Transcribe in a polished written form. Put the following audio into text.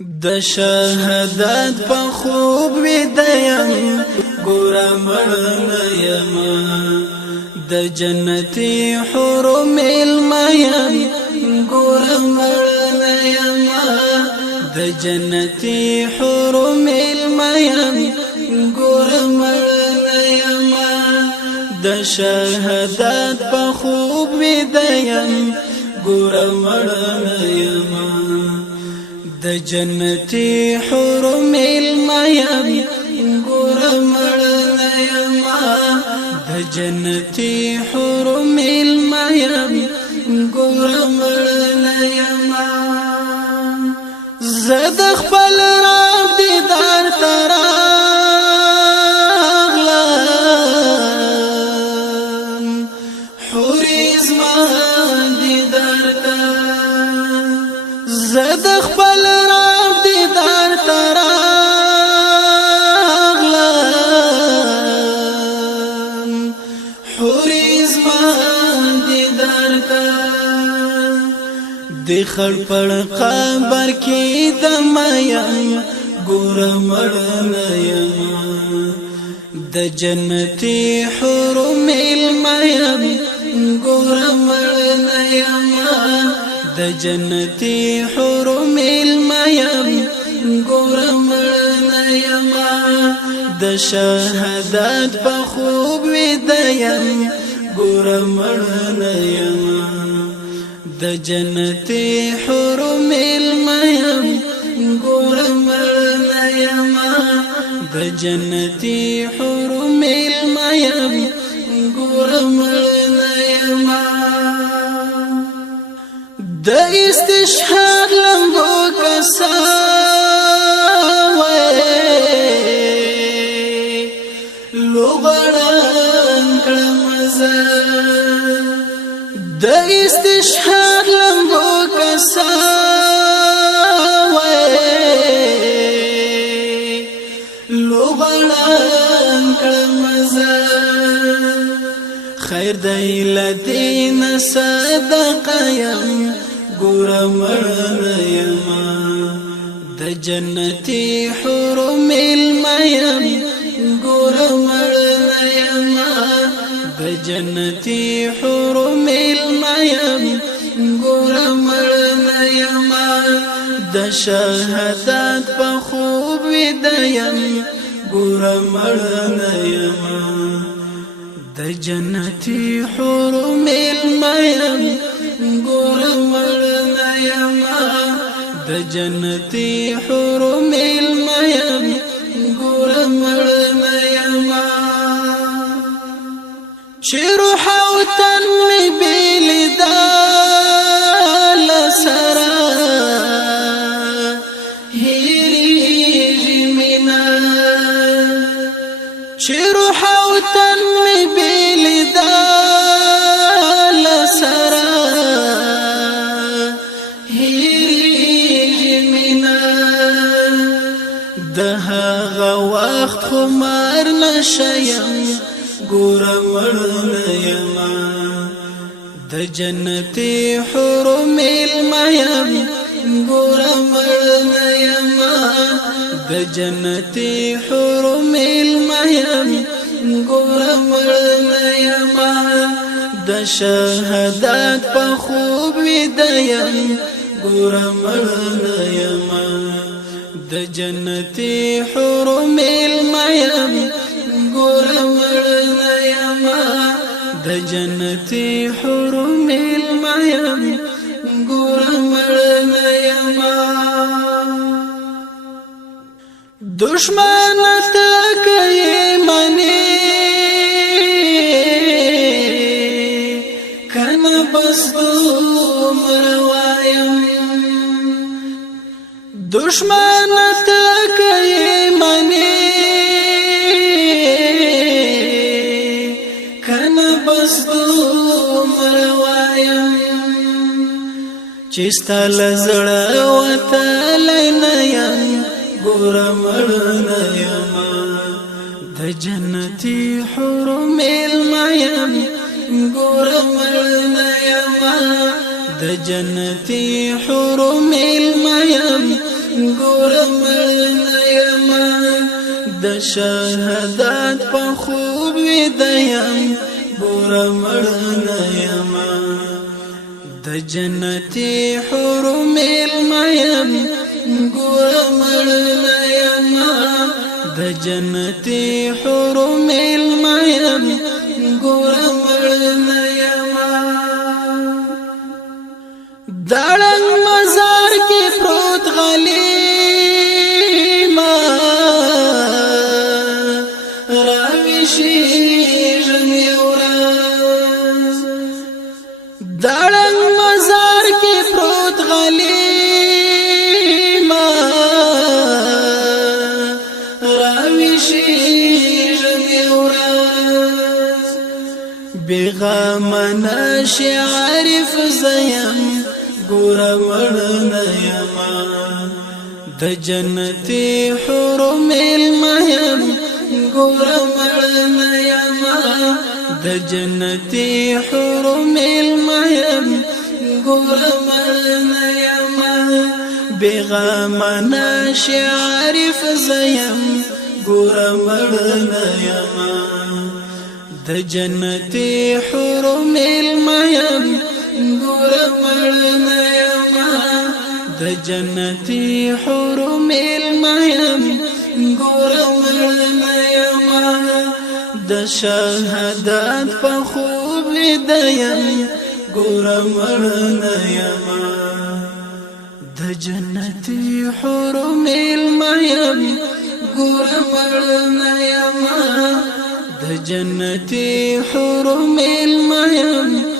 د شهادت په خوب ویدیم ګورا مړنه یم د جنتی حرم المیم ګورا مړنه یم د جنتی حرم المیم ګورا مړنه یم د شهادت په خوب ویدیم ګورا مړنه یم د جنتی حرم المیم ګورا مړنه یم د جنتی حرم المیم ګورا مړنه یم زد خپل رب دیدار تراغلم حوری زمان دیدار تراغلم زد خپل رب دیدار تراغلم حوری زمان دیدار تراغلم دی خړ پړ قبر کې د میم ګورا مړنه یم د جنتی حرم المیم ګورا مړنه یم د جنتی حرم المیم ګورا مړنه یم د شهادت په خوب ویدیم ګورا مړنه یم د جنتی حرم المیم ګورا مړنه یم د جنتی حرم المیم ګورا مړنه یم د استشهاد لمبو کساوي لوغړن کړم د استشهاد لمبو کساوي لوغړن کړم خیر دی لدین صدقه یم ګورا مړنه یم د جنتی حرم المیم ګورا مړنه یم د جنتی حرم المیم ګورا مړنه یم د شهادت په خوب ویدیم ګورا مړنه یم د جنتی حرم المیم ګورا مړنه یم د جنتی حرم المیم ګورا مړنه یم چې روح او تن می بلیدا لسرا هیریږي مینا چې روح او تن می بلیدا لسرا هیریږي مینا د هغه وخت خمار نشیم ګورا مړنه یم د جنتی حرم المیم ګورا مړنه یم د جنتی حرم المیم ګورا مړنه یم د شهادت په خوب ویدیم ګورا مړنه یم د جنتی حرم المیم ګورا مړنه یم د جنتی حرم المیم ګورا مړنه یم دشمن ته کوي منی کنه بس دومره وایم دشمن ته کوي منی کنه بس دومره وایم چې ستل زړه وتلی نه یم ګورا مړنه یم د جنتی حرم المیم ګورا مړنه یم د جنتی حرم المیم ګور مړ یما د شهادت په خوب ویدیم ګور مړ یما د جنتی حور ملمیم ګور مړ یما د جنتی حور ملمیم ګور مړ یما دړنګ مزار کې پروت غلیما راویشي ژمې ورځ دړنګ مزار کې پروت غلیما راویشي ژمې ورځ بېغم نشي عارف زیم ګور مړ یما د جنتی حور ملمیم ګور مړ یما د جنتی حور ملمیم ګور مړ یما بېغم نشي عارف زیم ګور مړ یما د جنتی حور ملمیم ګور مړ یما د جنتی حور ملمیم ګور مړ یما د شهادت په خوب ویدیم ګور مړ یما د جنتی حور ملمیم ګور مړ یما د جنتی حور ملمیم